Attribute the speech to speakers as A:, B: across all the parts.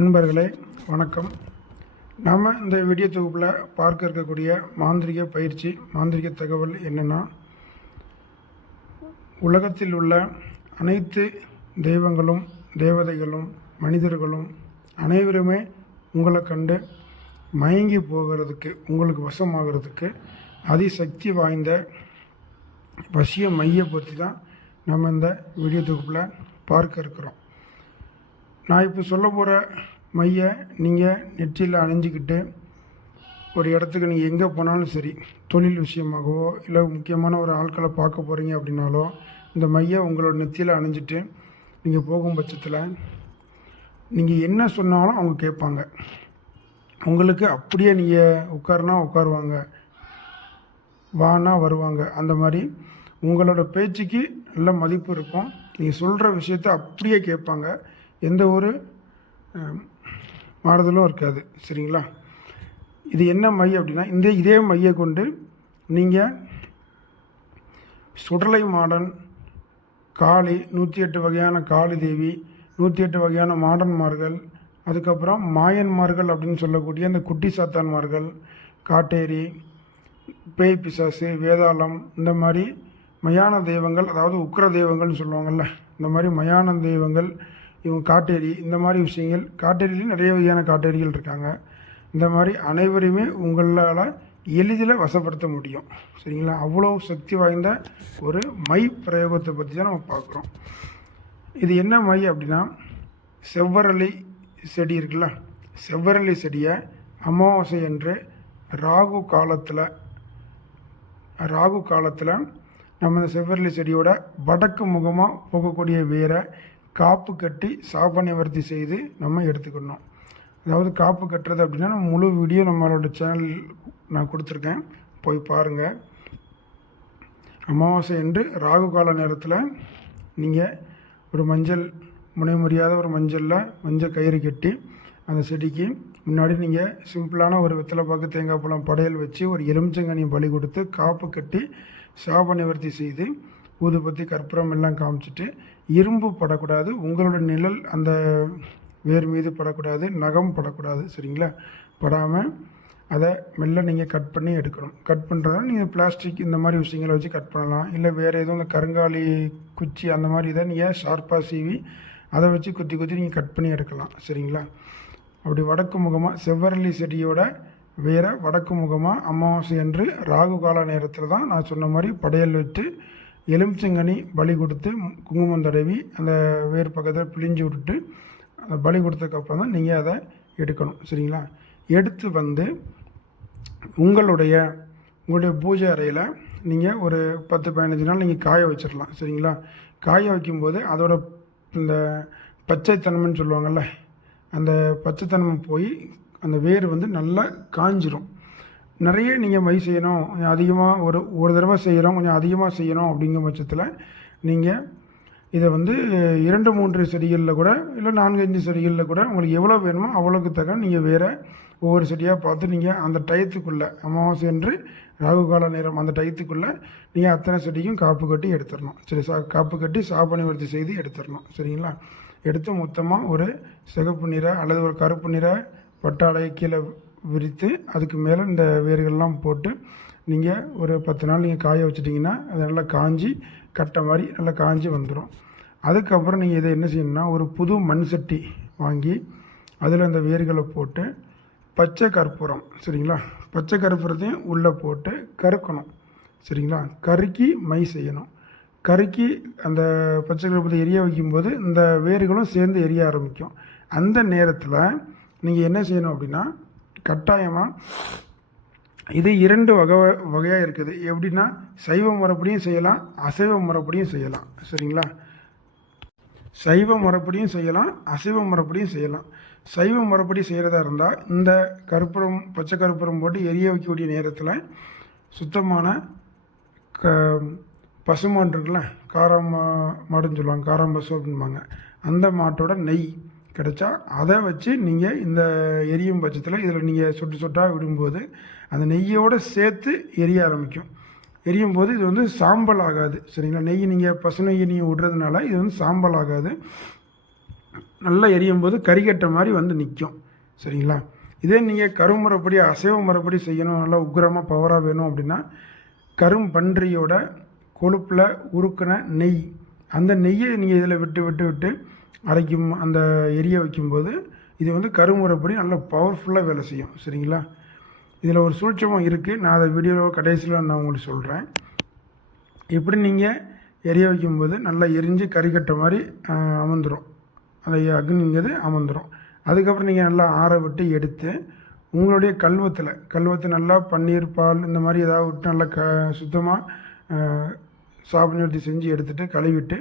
A: அன்பர்களே வணக்கம். நாம் இந்த வீடியோ தொகுப்பில் பார்க்க இருக்கக்கூடிய மாந்திரிக பயிற்சி மாந்திரிக தகவல் என்னென்னா உலகத்தில் உள்ள அனைத்து தெய்வங்களும் தேவதைகளும் மனிதர்களும் அனைவருமே உங்களை கண்டு மயங்கி போகிறதுக்கு உங்களுக்கு வசமாகிறதுக்கு அதிசக்தி வாய்ந்த வசிய மைய பற்றி தான் நம்ம இந்த வீடியோ தொகுப்பில் பார்க்க இருக்கிறோம். நான் இப்போ சொல்ல போகிற மைய நீங்கள் நெற்றியில் அணிஞ்சிக்கிட்டு ஒரு இடத்துக்கு நீங்கள் எங்கே போனாலும் சரி தொழில் விஷயமாகவோ இல்லை முக்கியமான ஒரு ஆட்களை பார்க்க போகிறீங்க அப்படின்னாலோ இந்த மைய உங்களோட நெத்தியில் அணிஞ்சிட்டு நீங்கள் போகும் பட்சத்தில் நீங்கள் என்ன சொன்னாலும் அவங்க கேட்பாங்க. உங்களுக்கு அப்படியே நீங்கள் உட்காருனா உட்காருவாங்க. வானா வருவாங்க. அந்த மாதிரி உங்களோட பேச்சுக்கு நல்ல மதிப்பு இருக்கும். நீங்கள் சொல்கிற விஷயத்த அப்படியே கேட்பாங்க. எந்த ஒரு மாறுதலும் இருக்காது சரிங்களா? இது என்ன மை அப்படின்னா இந்த இதே மையை கொண்டு நீங்கள் சுடலை மாடன் காளி நூற்றி எட்டு வகையான காளி தேவி நூற்றி எட்டு வகையான மாடன்மார்கள் அதுக்கப்புறம் மாயன்மார்கள் அப்படின்னு சொல்லக்கூடிய அந்த குட்டி சாத்தான்மார்கள் காட்டேரி பேய் பிசாசு வேதாளம் இந்த மாதிரி மயான தெய்வங்கள் அதாவது உக்கிர தெய்வங்கள்னு சொல்லுவாங்கள்ல இந்த மாதிரி மயான தெய்வங்கள் இவங்க காட்டேரி இந்த மாதிரி விஷயங்கள் காட்டேரியிலையும் நிறைய வகையான காட்டேரிகள் இருக்காங்க. இந்த மாதிரி அனைவரையுமே உங்களால் எளிதில் வசப்படுத்த முடியும். சரிங்களா? அவ்வளோ சக்தி வாய்ந்த ஒரு மை பிரயோகத்தை பற்றி தான் நம்ம பார்க்குறோம். இது என்ன மை அப்படின்னா செவ்வரளி செடி இருக்குல்ல? செவ்வரளி செடியை அமாவாசை என்று ராகு காலத்தில் ராகு காலத்தில் நம்ம இந்த செவ்வரளி செடியோட வடக்கு முகமாக போகக்கூடிய வேரை காப்பு கட்டி சாப நிவர்த்தி செய்து நம்ம எடுத்துக்கணும். அதாவது காப்பு கட்டுறது அப்படின்னா முழு வீடியோ நம்மளோட சேனல் நான் கொடுத்துருக்கேன். போய் பாருங்கள் அமாவாசை என்று ராகு கால நேரத்தில் நீங்கள் ஒரு மஞ்சள் முனை முடியாத ஒரு மஞ்சளில் மஞ்சள் கயிறு கட்டி அந்த செடிக்கு முன்னாடி நீங்கள் சிம்பிளான ஒரு வெத்தலை பாக்கு தேங்காய் பழம் படையல் வச்சு ஒரு எலுமிச்சங்கனியை பலி கொடுத்து காப்பு கட்டி சாப நிவர்த்தி செய்து ஊதுபத்தி கற்பூரம் எல்லாம் காமிச்சிட்டு இரும்பு படக்கூடாது உங்களோட நிழல் அந்த வேர் மீது படக்கூடாது நகம் படக்கூடாது சரிங்களா? படாமல் அதை மெல்ல நீங்கள் கட் பண்ணி எடுக்கணும். கட் பண்ணுறதா நீங்கள் பிளாஸ்டிக் இந்த மாதிரி விஷயங்களை வச்சு கட் பண்ணலாம். இல்லை வேறு எதுவும் இந்த கருங்காலி குச்சி அந்த மாதிரி இதை நீங்கள் ஷார்ப்பாக சீவி அதை வச்சு குத்தி குத்தி நீங்கள் கட் பண்ணி எடுக்கலாம் சரிங்களா? அப்படி வடக்கு முகமாக செவ்வரளி செடியோட வேற வடக்கு முகமாக அமாவாசை என்று ராகு கால நேரத்தில் தான் நான் சொன்ன மாதிரி படையல் வச்சு எலுமிச்சங்கனி பலி கொடுத்து குங்குமம் தடவி அந்த வேர் பக்கத்தில் பிழிஞ்சு விட்டுட்டு அந்த பலி கொடுத்ததுக்கப்புறம் தான் நீங்கள் அதை எடுக்கணும் சரிங்களா? எடுத்து வந்து உங்களுடைய உங்களுடைய பூஜை அறையில் நீங்கள் ஒரு பத்து பதினஞ்சு நாள் நீங்கள் காய வச்சிடலாம் சரிங்களா? காய வைக்கும்போது அதோட இந்த பச்சைத்தன்மைன்னு சொல்லுவாங்கள்ல அந்த பச்சைத்தன்மை போய் அந்த வேர் வந்து நல்லா காஞ்சிரும். நிறைய நீங்கள் மை செய்யணும். கொஞ்சம் அதிகமாக ஒரு ஒரு தடவை செய்கிறோம் கொஞ்சம் அதிகமாக செய்யணும் அப்படிங்கிற பட்சத்தில் நீங்கள் இதை வந்து இரண்டு மூன்று செடிகளில் கூட இல்லை நான்கு அஞ்சு செடிகளில் கூட உங்களுக்கு எவ்வளோ வேணுமோ அவ்வளோக்கு தக்க நீங்கள் வேறு ஒவ்வொரு செடியாக பார்த்து நீங்கள் அந்த டயத்துக்குள்ளே அமாவாசை என்று ராகு கால நேரம் அந்த டயத்துக்குள்ளே நீங்கள் அத்தனை செடிக்கும் காப்பு கட்டி எடுத்துடணும். சரி சா காப்பு கட்டி சாப்ப வர்த்தி செய்து எடுத்துடணும். சரிங்களா? எடுத்து மொத்தமாக ஒரு சிகப்பு நிற அல்லது ஒரு கருப்பு நிற பட்டாடை கீழே விரித்து அதுக்கு மேலே இந்த வேர்கள்லாம் போட்டு நீங்கள் ஒரு பத்து நாள் நீங்கள் காய வச்சிட்டிங்கன்னா அது நல்லா காஞ்சி கட்டை மாதிரி நல்லா காஞ்சி வந்துடும் அதுக்கப்புறம் நீங்கள் இதை என்ன செய்யணும்னா ஒரு புது மண் சட்டி வாங்கி அதில் அந்த வேர்களை போட்டு பச்சை கற்பூரம் சரிங்களா? பச்சை கற்பூரத்தையும் உள்ளே போட்டு கறுக்கணும் சரிங்களா? கருக்கி மை செய்யணும். கருக்கி அந்த பச்சை கற்பூரத்தை எரிய வைக்கும்போது இந்த வேர்களும் சேர்ந்து எரிய ஆரம்பிக்கும். அந்த நேரத்தில் நீங்கள் என்ன செய்யணும் அப்படின்னா கட்டாயமாக இது இரண்டு வகை வகையாக இருக்குது. எப்படின்னா சைவ முறைப்படியும் செய்யலாம் அசைவ முறைப்படியும் செய்யலாம். சரிங்களா? சைவ முறைப்படியும் செய்யலாம் அசைவ முறைப்படியும் செய்யலாம். சைவ முறைப்படி செய்கிறதா இருந்தால் இந்த கற்பூரம் பச்சை கற்பூரம் போட்டு எரிய வைக்கக்கூடிய நேரத்தில் சுத்தமான க பசுமாடு இருக்குல்ல காரம் மாடுன்னு சொல்லுவாங்க காரம் பசு அந்த மாட்டோட நெய் கிடைச்சா அதை வச்சு நீங்கள் இந்த எரியும் பட்சத்தில் இதில் நீங்கள் சொட்டு சொட்டாக விடும்போது அந்த நெய்யோடு சேர்த்து எரிய ஆரம்பிக்கும். எரியும் போது இது வந்து சாம்பல் ஆகாது சரிங்களா? நெய் நீங்கள் பசு நெய் நீங்கள் விடுறதுனால இது வந்து சாம்பல் ஆகாது. நல்லா எரியும் போது கறிக்கட்டை மாதிரி வந்து நிற்கும் சரிங்களா? இதே நீங்கள் கருமுறைப்படி அசைவ முறைப்படி செய்யணும் நல்லா உக்கிரமாக பவராக வேணும் அப்படின்னா கரும்பன்றியோட கொழுப்பில் உருக்கின நெய் அந்த நெய்யை நீங்கள் இதில் விட்டு விட்டு விட்டு அரைக்கும் அந்த எரிய வைக்கும்போது இது வந்து கருமுறைப்படி நல்லா பவர்ஃபுல்லாக வேலை செய்யும். சரிங்களா? இதில் ஒரு சூழ்ச்சமும் இருக்குது நான் அதை வீடியோ கடைசியில் நான் உங்களுக்கு சொல்கிறேன் இப்படி நீங்கள் எரிய வைக்கும்போது நல்லா எரிஞ்சு கறிக்கட்டை மாதிரி அமர்ந்துடும் அந்த அக்னிங்கிறது அமர்ந்துடும் அதுக்கப்புறம் நீங்கள் நல்லா ஆற விட்டு எடுத்து உங்களுடைய கல்வத்தில் கல்வத்தை நல்லா பன்னீர் பால் இந்த மாதிரி ஏதாவது விட்டு நல்லா க சுத்தமாக சாப்பிட்டு செஞ்சு எடுத்துகிட்டு கழுவிட்டு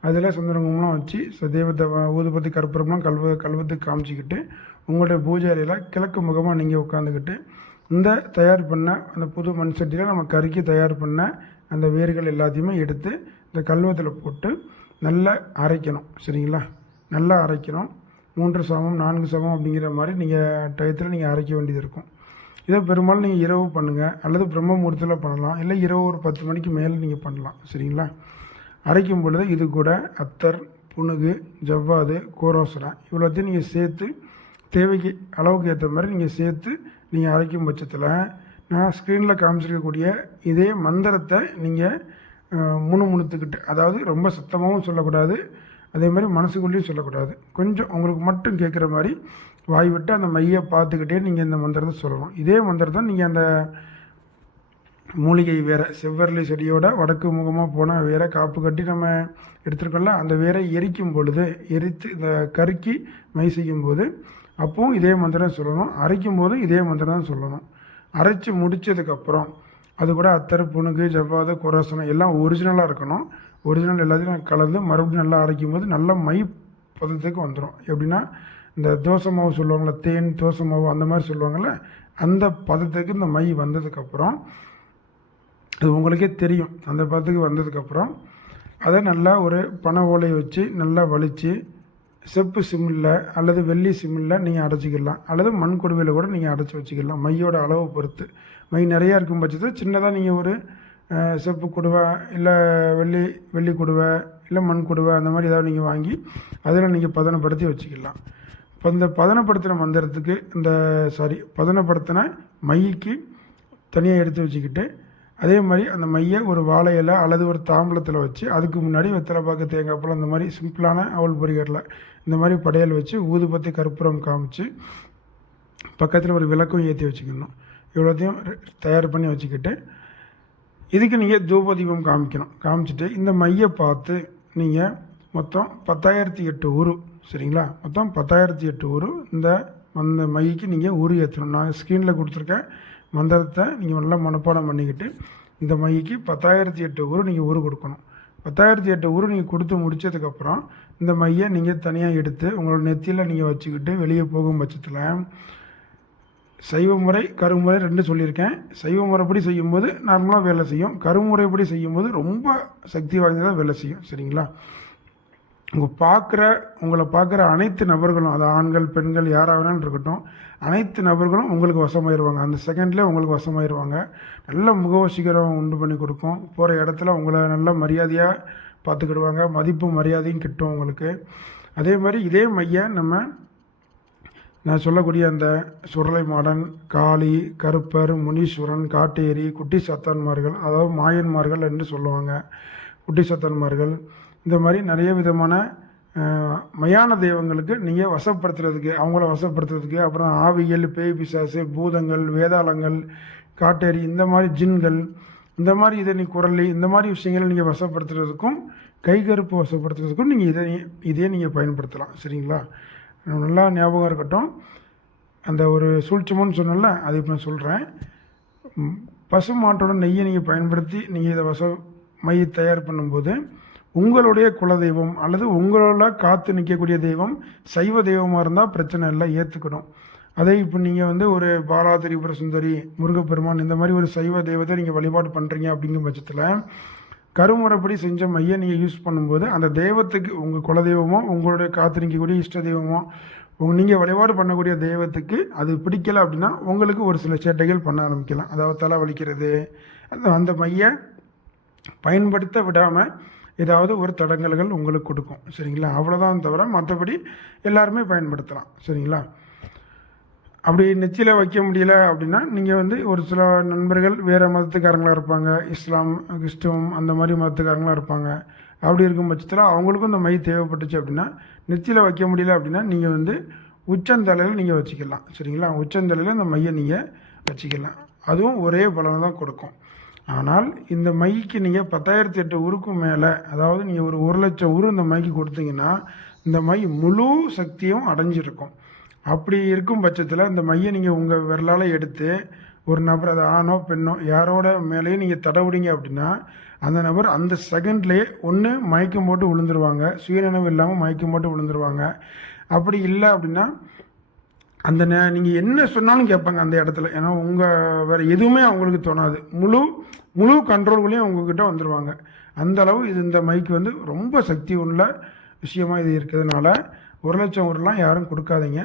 A: அதில் சந்திரகுமம்லாம் வச்சு ச- தெய்வத்தை ஊதுபத்தி கற்பூரம்லாம் கல்வ கல்வத்துக்கு காமிச்சிக்கிட்டு உங்களுடைய பூஜை அறையில் கிழக்கு முகமாக நீங்கள் உட்காந்துக்கிட்டு இந்த தயார் பண்ண அந்த புது மண் சட்டியில் நம்ம கறிக்கு தயார் பண்ண அந்த வேர்கள் எல்லாத்தையுமே எடுத்து இந்த கல்வத்தில் போட்டு நல்லா அரைக்கணும். சரிங்களா? நல்லா அரைக்கணும். மூன்று சமம் நான்கு சமம் அப்படிங்கிற மாதிரி நீங்கள் டயத்தில் நீங்கள் அரைக்க வேண்டியது இருக்கும். இதை பெரும்பாலும் நீங்கள் இரவு பண்ணுங்கள் அல்லது பிரம்ம முகூர்த்தத்தில் பண்ணலாம் இல்லை இரவு ஒரு பத்து மணிக்கு மேலே நீங்கள் பண்ணலாம் சரிங்களா? அரைக்கும் பொழுது இது கூட அத்தர் புனுகு ஜவ்வாது கோரோசனை இவ்வளோத்தையும் நீங்கள் சேர்த்து தேவைக்கு அளவுக்கு ஏற்ற மாதிரி நீங்கள் சேர்த்து நீங்கள் அரைக்கும் பட்சத்தில் நான் ஸ்க்ரீனில் காமிச்சிருக்கக்கூடிய இதே மந்திரத்தை நீங்கள் முணுமுணுத்துக்கிட்டு அதாவது ரொம்ப சத்தமாகவும் சொல்லக்கூடாது அதே மாதிரி மனசுக்குள்ளேயும் சொல்லக்கூடாது. கொஞ்சம் உங்களுக்கு மட்டும் கேட்குற மாதிரி வாய் விட்டு அந்த மையை பார்த்துக்கிட்டே நீங்கள் இந்த மந்திரத்தை சொல்லணும். இதே மந்திரத்தை நீங்கள் அந்த மூலிகை வேற செவ்வரளி செடியோட வடக்கு முகமாக போனால் வேற காப்பு கட்டி நம்ம எடுத்துருக்கோம்ல அந்த வேரை எரிக்கும் பொழுது எரித்து இந்த கருக்கி மை செய்யும் போது அப்பவும் இதே மந்திரம் சொல்லணும். அரைக்கும் போதும் இதே மந்திரம் தான் சொல்லணும். அரைச்சி முடிச்சதுக்கப்புறம் அது கூட அத்தர் புணுகு ஜவ்வாது குரசனம் எல்லாம் ஒரிஜினலாக இருக்கணும். ஒரிஜினல் எல்லாத்தையும் கலந்து மறுபடியும் நல்லா அரைக்கும் போது நல்ல மை பதத்துக்கு வந்துடும் எப்படின்னா இந்த தோசை மாவு சொல்லுவாங்கள்ல தேன் தோசை மாவு அந்த மாதிரி சொல்லுவாங்கள்ல அந்த பதத்துக்கு இந்த மை வந்ததுக்கப்புறம் அது உங்களுக்கே தெரியும் அந்த பதத்துக்கு வந்ததுக்கப்புறம் அதை நல்லா ஒரு பனை ஓலையை வச்சு நல்லா வலித்து செப்பு சிம்மில் அல்லது வெள்ளி சிம்மில் நீங்கள் அடைச்சிக்கலாம் அல்லது மண் கொடுவையில் கூட நீங்கள் அடைச்சி வச்சுக்கலாம் மையோட அளவை பொறுத்து. மை நிறையா இருக்கும் பட்சத்தில் சின்னதாக நீங்கள் ஒரு செப்பு குடுவை இல்லை வெள்ளி வெள்ளி குடுவை இல்லை மண் குடுவை அந்த மாதிரி ஏதாவது நீங்கள் வாங்கி அதில் நீங்கள் பதனப்படுத்தி வச்சுக்கலாம். இப்போ இந்த பதனப்படுத்தின மந்திரத்துக்கு இந்த சாரி பதனப்படுத்தின மையக்கு தனியாக எடுத்து வச்சுக்கிட்டு அதே மாதிரி அந்த மையை ஒரு வாழை இலை அல்லது ஒரு தாம்பலத்தில் வச்சு அதுக்கு முன்னாடி வெத்தலை பார்க்க தேங்காய் பழம் இந்த மாதிரி சிம்பிளான அவல் பொரிகரில் இந்த மாதிரி படையல் வச்சு ஊதுபத்தி கற்பூரம் காமிச்சு பக்கத்தில் ஒரு விளக்கும் ஏற்றி வச்சுக்கணும். இவ்வளோத்தையும் தயார் பண்ணி வச்சுக்கிட்டு இதுக்கு நீங்கள் தூபதீபம் காமிக்கணும். காமிச்சிட்டு இந்த மையை பார்த்து நீங்கள் மொத்தம் பத்தாயிரத்தி எட்டு உரு சரிங்களா? மொத்தம் பத்தாயிரத்தி எட்டு உரு இந்த அந்த மைக்கு நீங்கள் உரு ஏற்றணும் நான் ஸ்க்ரீனில் கொடுத்துருக்கேன். மந்திரத்தை நீங்கள் நல்லா மனப்பாடம் பண்ணிக்கிட்டு இந்த மைக்கு பத்தாயிரத்தி எட்டு ஊர் நீங்கள் ஊறு கொடுக்கணும். பத்தாயிரத்தி எட்டு ஊர் நீங்கள் கொடுத்து முடிச்சதுக்கப்புறம் இந்த மையை நீங்கள் தனியாக எடுத்து உங்களோட நெத்தியில் நீங்கள் வச்சுக்கிட்டு வெளியே போகும் பட்சத்தில் சைவ முறை கருமுறை ரெண்டு சொல்லியிருக்கேன். சைவ முறைப்படி செய்யும்போது நார்மலாக வேலை செய்யும். கருமுறைப்படி செய்யும்போது ரொம்ப சக்தி வாய்ந்ததாக வேலை செய்யும். சரிங்களா? உங்கள் பார்க்குற உங்களை பார்க்குற அனைத்து நபர்களும் அது ஆண்கள் பெண்கள் யாராக வேணாலும் இருக்கட்டும் அனைத்து நபர்களும் உங்களுக்கு வசமாயிருவாங்க. அந்த செகண்ட்லேயே உங்களுக்கு வசமாயிருவாங்க. நல்ல முகவசீகரம் உண்டு பண்ணி கொடுக்கும். போகிற இடத்துல உங்களை நல்ல மரியாதையாக பார்த்துக்கிடுவாங்க. மதிப்பு மரியாதையும் கிட்டும் உங்களுக்கு. அதே மாதிரி இதே மைய நம்ம நான் சொல்லக்கூடிய அந்த சுரலை மாடன் காளி கருப்பர் முனீஸ்வரன் காட்டேரி குட்டி சத்தான்மார்கள் அதாவது மாயன்மார்கள் என்று சொல்லுவாங்க. குட்டி சத்தான்மார்கள் இந்த மாதிரி நிறைய விதமான மயான தெய்வங்களுக்கு நீங்கள் வசப்படுத்துறதுக்கு அவங்கள வசப்படுத்துறதுக்கு அப்புறம் ஆவிகள் பேய் பிசாசு பூதங்கள் வேதாளங்கள் காட்டேரி இந்த மாதிரி ஜின்கள் இந்த மாதிரி இதை நீ குரலி இந்த மாதிரி விஷயங்களை நீங்கள் வசப்படுத்துறதுக்கும் கைகருப்பு வசப்படுத்துறதுக்கும் நீங்கள் இதை இதே நீங்கள் பயன்படுத்தலாம். சரிங்களா? நல்லா ஞாபகம் இருக்கட்டும். அந்த ஒரு சூழ்ச்சமோன்னு சொன்னல அது இப்போ நான் சொல்கிறேன் பசு மாட்டோட நெய்யை நீங்கள் பயன்படுத்தி நீங்கள் இதை வச மையை தயார் பண்ணும்போது உங்களுடைய குலதெய்வம் அல்லது உங்களோட காத்து நிற்கக்கூடிய தெய்வம் சைவ தெய்வமாக இருந்தால் பிரச்சனை இல்லை ஏற்றுக்கணும் அதே இப்போ நீங்கள் வந்து ஒரு பாலா திரிபுர சுந்தரி முருகப்பெருமான் இந்த மாதிரி ஒரு சைவ தெய்வத்தை நீங்கள் வழிபாடு பண்ணுறீங்க அப்படிங்கும் பட்சத்தில் கருமுறைப்படி செஞ்ச மையை நீங்கள் யூஸ் பண்ணும்போது அந்த தெய்வத்துக்கு உங்கள் குலதெய்வமோ உங்களுடைய காத்து நிற்கக்கூடிய இஷ்ட தெய்வமோ உங்க நீங்கள் வழிபாடு பண்ணக்கூடிய தெய்வத்துக்கு அது பிடிக்கலை அப்படின்னா உங்களுக்கு ஒரு சில சேட்டைகள் பண்ண ஆரம்பிக்கலாம். அதாவது தலை வலிக்கிறது அந்த அந்த மையை பயன்படுத்த விடாமல் ஏதாவது ஒரு தடங்கல்கள் உங்களுக்கு கொடுக்கும். சரிங்களா? அவ்வளோதான் தவிர மற்றபடி எல்லாருமே பயன்படுத்தலாம். சரிங்களா? அப்படி நெச்சியில் வைக்க முடியல அப்படின்னா நீங்கள் வந்து ஒரு சில நண்பர்கள் வேறு மதத்துக்காரங்களாக இருப்பாங்க. இஸ்லாம் கிறிஸ்துவம் அந்த மாதிரி மதத்துக்காரங்களாக இருப்பாங்க. அப்படி இருக்கும் பட்சத்தில் அவங்களுக்கும் இந்த மை தேவைப்பட்டுச்சு அப்படின்னா நெத்தியில் வைக்க முடியல அப்படின்னா நீங்கள் வந்து உச்சந்தலையில் நீங்கள் வச்சுக்கலாம். சரிங்களா? உச்சந்தலையில் இந்த மையை நீங்கள் வச்சுக்கலாம். அதுவும் ஒரே பலனை தான் கொடுக்கும். ஆனால் இந்த மைக்கு நீங்கள் பத்தாயிரத்தி எட்டு உருக்கும் மேலே அதாவது நீங்கள் ஒரு ஒரு லட்சம் உரு இந்த மைக்கு கொடுத்தீங்கன்னா இந்த மை முழு சக்தியும் அடைஞ்சிருக்கும். அப்படி இருக்கும் பட்சத்தில் இந்த மையை நீங்கள் உங்கள் விரலால் எடுத்து ஒரு நபர் அது ஆணோ பெண்ணோ யாரோட மேலேயும் நீங்கள் தடவிடுங்க அப்படின்னா அந்த நபர் அந்த செகண்ட்லேயே ஒன்று மயக்கம் போட்டு விழுந்துருவாங்க. சுயநினைவு இல்லாமல் மயக்கம் போட்டு விழுந்துருவாங்க. அப்படி இல்லை அப்படின்னா அந்த நே நீங்கள் என்ன சொன்னாலும் கேட்பாங்க அந்த இடத்துல. ஏன்னா உங்கள் வேறு எதுவுமே அவங்களுக்கு தோணாது. முழு முழு கண்ட்ரோல்களையும் அவங்கக்கிட்ட வந்துடுவாங்க அந்த அளவு இது இந்த மைக்கு வந்து ரொம்ப சக்தி உள்ள விஷயமாக இது இருக்கிறதுனால ஒரு லட்சம் ஊரெலாம் யாரும் கொடுக்காதீங்க.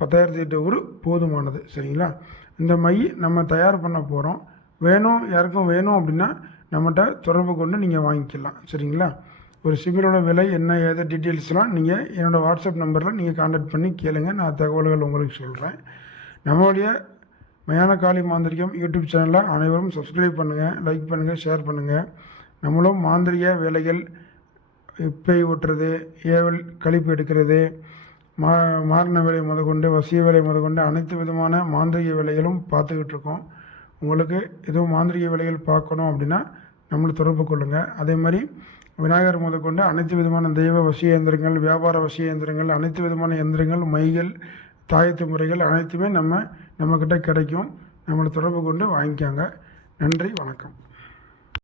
A: பத்தாயிரத்தி எட்டு ஊர் போதுமானது. சரிங்களா? இந்த மை நம்ம தயார் பண்ண போகிறோம் வேணும் யாருக்கும் வேணும் அப்படின்னா நம்மகிட்ட தொடர்பு கொண்டு நீங்கள் வாங்கிக்கலாம். சரிங்களா? ஒரு சிமிலோட விலை என்ன ஏதோ டீட்டெயில்ஸ்லாம் நீங்கள் என்னோடய வாட்ஸ்அப் நம்பரில் நீங்கள் காண்டாக்ட் பண்ணி கேளுங்கள் நான் தகவல்கள் உங்களுக்கு சொல்கிறேன் நம்மளுடைய மயான காளி மாந்திரிகம் யூடியூப் சேனலில் அனைவரும் சப்ஸ்கிரைப் பண்ணுங்கள் லைக் பண்ணுங்கள் ஷேர் பண்ணுங்கள் நம்மளும் மாந்திரிக வேலைகள் இப்பை ஓட்டுறது ஏவல் கழிப்பு எடுக்கிறது மா மாறின வேலை முதற்கொண்டு வசிய வேலை முதற்கொண்டு அனைத்து விதமான மாந்திரிக வேலைகளும் பார்த்துக்கிட்டு இருக்கோம். உங்களுக்கு எதுவும் மாந்திரிக வேலைகள் பார்க்கணும் அப்படின்னா நம்மளை தொடர்பு கொள்ளுங்கள் அதே மாதிரி விநாயகர் முதற்கொண்டு அனைத்து விதமான தெய்வ வசிய இயந்திரங்கள் வியாபார வசிய இயந்திரங்கள் அனைத்து விதமான இயந்திரங்கள் மைகள் தாயத்து முறைகள் அனைத்துமே நம்ம நம்மக்கிட்ட கிடைக்கும். நம்மளை தொடர்பு கொண்டு வாங்கிக்காங்க. நன்றி வணக்கம்.